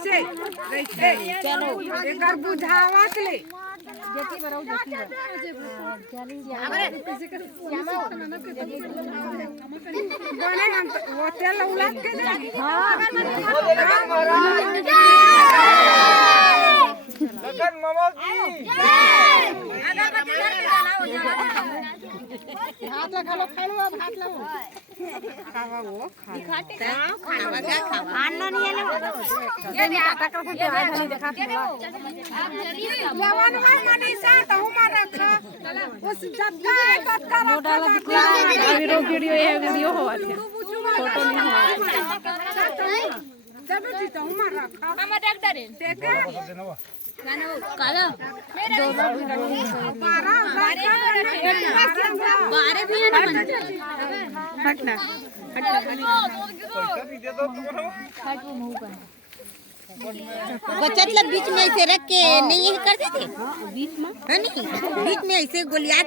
ऐसे रखे चलो एकर बुझावत ले जेती बराउ जेती बने हम वो तेल उलट के दे हां लगन मामा की हाथ लगा लो खा लो अब हाथ लगाओ खावा वो दिखाते खावा क्या खावा खाना नहीं है ये काटा कर के आ खाली दिखा लेवन में मनीषा तो मार रखा उस जत्ता जत्ता डाला अभी रो वीडियो ये वीडियो हो फोटो नहीं हो जब जी तो मार रखा हम डॉक्टर है ठीक है काला बारह भी है ना हटना बच्चा बीच में ऐसे रख के नहीं यही करते थे बीच में है नहीं बीच में ऐसे गोलियां